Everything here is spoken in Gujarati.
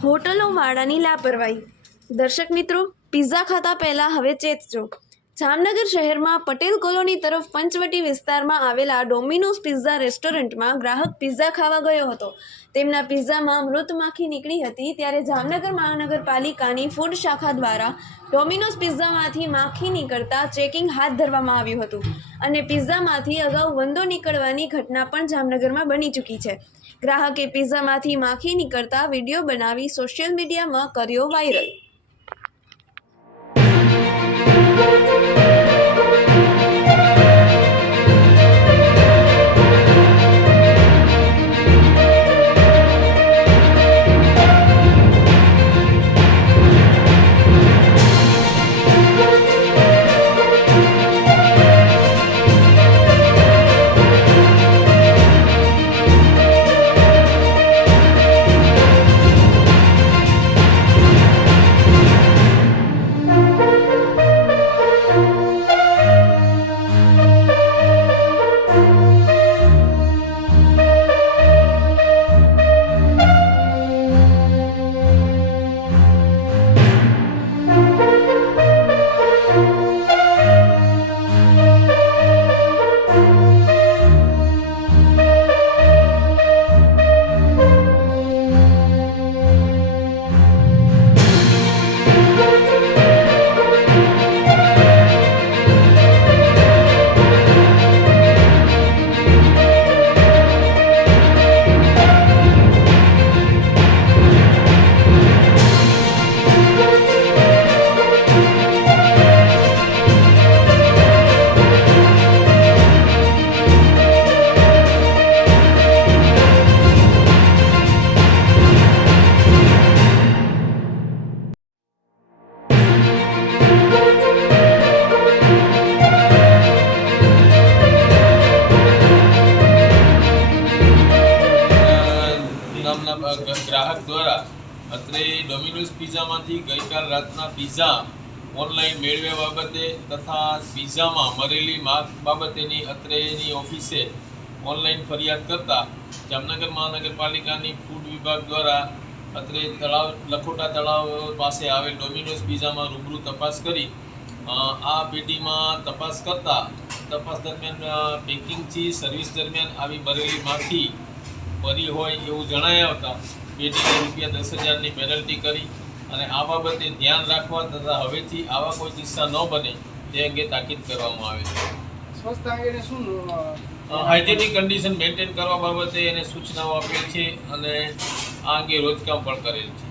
હોટલોવાળાની લાપરવાહી। દર્શક મિત્રો, પિઝા ખાતા પહેલા હવે ચેતજો। જામનગર શહેરમાં પટેલ કોલોની તરફ પંચવટી વિસ્તારમાં આવેલા ડોમિનોઝ પિઝા રેસ્ટોરન્ટમાં ગ્રાહક પિઝા ખાવા ગયો હતો। તેમના પિઝામાં મૃત માખી નીકળી હતી। ત્યારે જામનગર મહાનગરપાલિકાની ફૂડ શાખા દ્વારા ડોમિનોઝ પિઝામાંથી માખી નીકળતા ચેકિંગ હાથ ધરવામાં આવ્યું હતું અને પિઝામાંથી અગાઉ વંદો નીકળવાની ઘટના પણ જામનગરમાં બની ચૂકી છે। ગ્રાહકે પિઝામાંથી માખી નીકળતા વિડીયો બનાવી સોશિયલ મીડિયામાં કર્યો વાયરલ। ગ્રાહક દ્વારા અત્રે ડોમિનોઝ પિઝામાંથી ગઈકાલ રાતના પિઝા ઓનલાઈન મેળવ્યા બાબતે તથા પિઝામાં મરેલી માખ બાબતેની અત્રેની ઓફિસે ઓનલાઈન ફરિયાદ કરતા જામનગર મહાનગરપાલિકાની ફૂડ વિભાગ દ્વારા અત્રે લખોટા તળાવ પાસે આવેલ ડોમિનોઝ પિઝામાં રૂબરૂ તપાસ કરી આ પેટીમાં તપાસ કરતા તપાસ દરમિયાન પેકિંગથી સર્વિસ દરમિયાન આવી મરેલી માખી ભરી હોય એવું જણાઈ આવતા પેટીને ₹10,000ની પેનલ્ટી કરી અને આ બાબતે ધ્યાન રાખવા તથા હવેથી આવા કોઈ કિસ્સા ન બને તે અંગે તાકીદ કરવામાં આવે છે। સ્વચ્છતા અંગે શું હાઇજેનિક કન્ડિશન મેન્ટેન કરવા બાબતે એને સૂચનાઓ આપેલ છે અને આ અંગે રોજકામ પણ કરેલ છે।